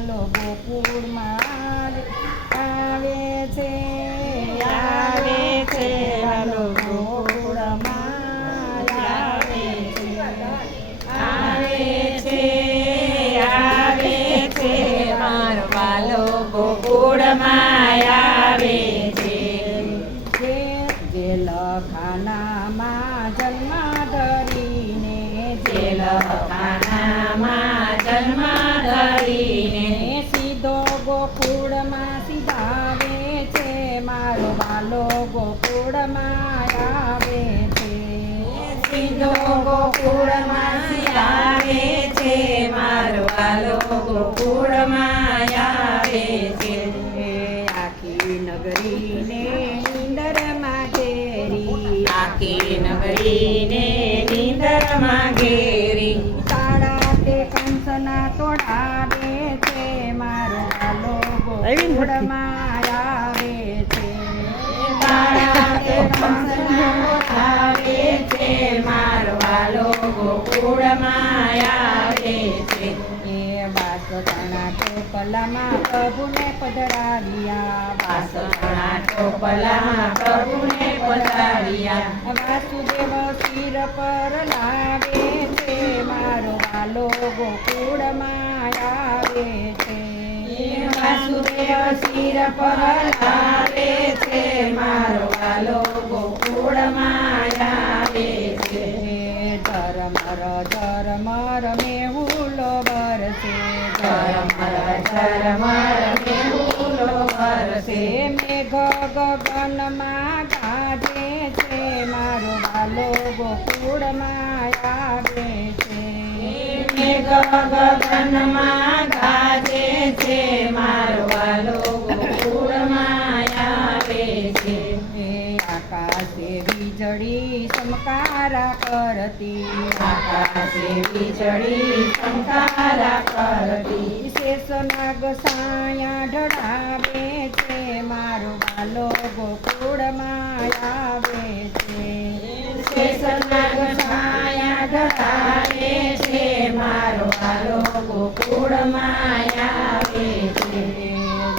વાલો ગોકુળમાં આવે છે આવે છે વાલો ગોકુળમાં આવે આવે છે આવે છે મારો વાલો ગોકુળમાં આવે છે. જે લખાનામાં જન્મ ધરીને, જે જેલખાનામાં જન્મ ધરીને સીધો ગોકુળમાં સીધાવે છે. મારો વાલો ગોકુળમાં આવે છે. સીધો ગોકુળમાં સીધાવે છે. મારો વાલો ગોકુળમાં આવે છે. આખી નગરીને નીંદરમાં ઘેરી આખી નગરીને કંસના તોડાવે છે મારો વાલો ગોકુળમાં આવે છે. આવે છે મારો વાલો ગોકુળમાં આવે છે. એ બાસઠના ટોપલામાં પ્રભુને પધરાવ્યા. વાસણા ટોપલામાં પ્રભુને પધાર્યા વાસુદેવ શિર પર લાવે વાલો ગોકુળમાં આવે છે. વાસુદેવ શિર પર લાવે છે. મારો વાલો ગોકુળમાં આવે છે. ધરમર ધર્મર મેહુલો બરસે ધરમર ધર્મર મેહુલો વરસે. મેઘ ગગનમાં ગાજે છે. મારો વાલો ગોકુળમાં આવે છે ગગનમાં છે મારો વાલો ગોકુળમાં આવે છે આકાશે વીજળી ચમકારા કરતી આકાશે વીજળી ચમકારા કરતી શેષનાગ સાયા ઢળાવે છે મારો વાલો ગોકુળમાં આવે છે શેષનાગ સાયા ઢળાવે ગોકુળમાં આવે છે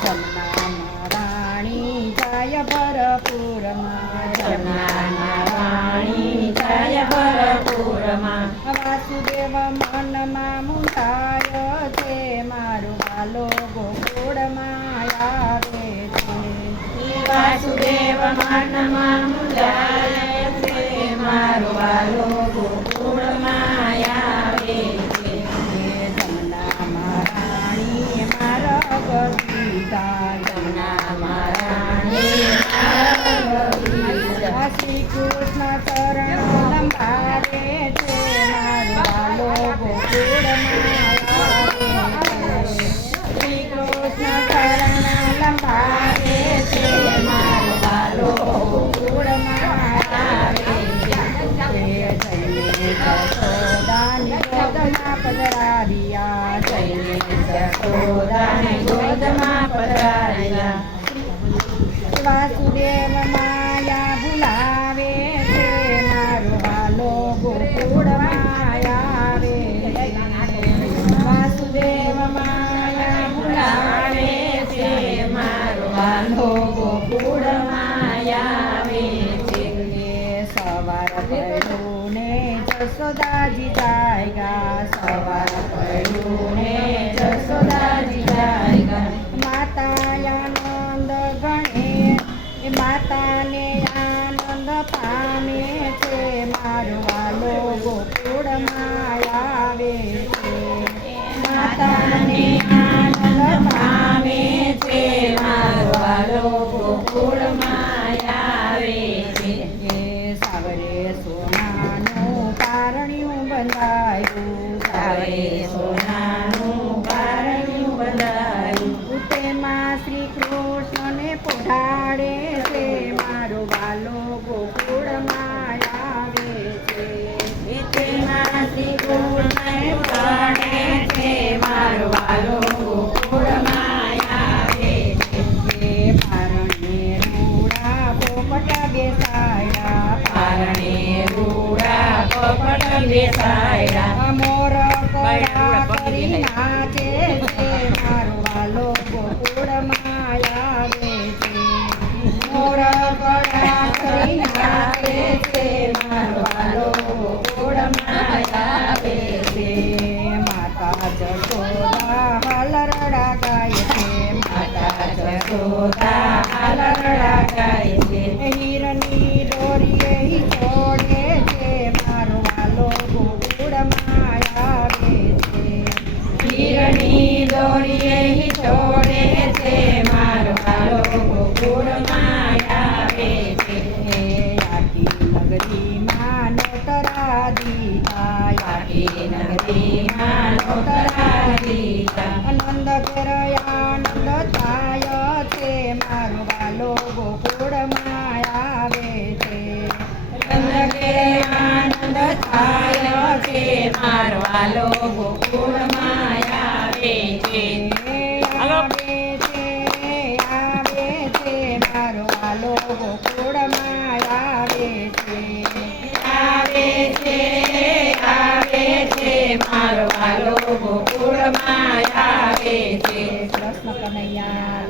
જમનામાં રાણી જાય ભરપૂરમાં જમનાના વાણી જાય ભરપૂરમાં વાસુદેવ મનમાં મુંડાય છે મારો વાલો ગોકુળમાં છે વાસુદેવ મનમાં મુંજાય વાસુદેવ માયા ભુલાવે છે. મારો વાલો ગોકુળમાં આવે છે વાસુદેવ માયા ભુલાવે છે મારો વાલો ગોકુળમાં આવે છે જશોદાજી જાયગા સવાર પડ્યું ને જશોદાજી પામે છે મારો વાલો ગોકુળમાં આવે છે. માતાને આનંદ પામે છે, મારો વાલો ગોકુળમાં આવે છે. સાવરે સોનાનું પારણ્યું બંધાયું, સાવરે સોનાનું પારણ્યું બંધાયું. તેમાં શ્રી કૃષ્ણને પોઢાડે છે મોર કળા કરી નાચે છે હાલ ગાય હિરની દોરીએ ઈ છોડે છે મારો વાલો ગોકુળમાં આવે છે હીરની દોરીએ હિચોડે છે મારો વાલો ગોકુળમાં આવે છે હે આખી નગરીમાં નોતરા દીતા આખી નગરીમાં નોતરા આનંદ ઘેર છે મારો વાલો ગોકુળમાં આવે છે આવે છે આવે છે મારો વાલો ગોકુળમાં આવે છે આવે છે આવે છે મારો વાલો માયા આવે છે. કૃષ્ણ કનૈયા.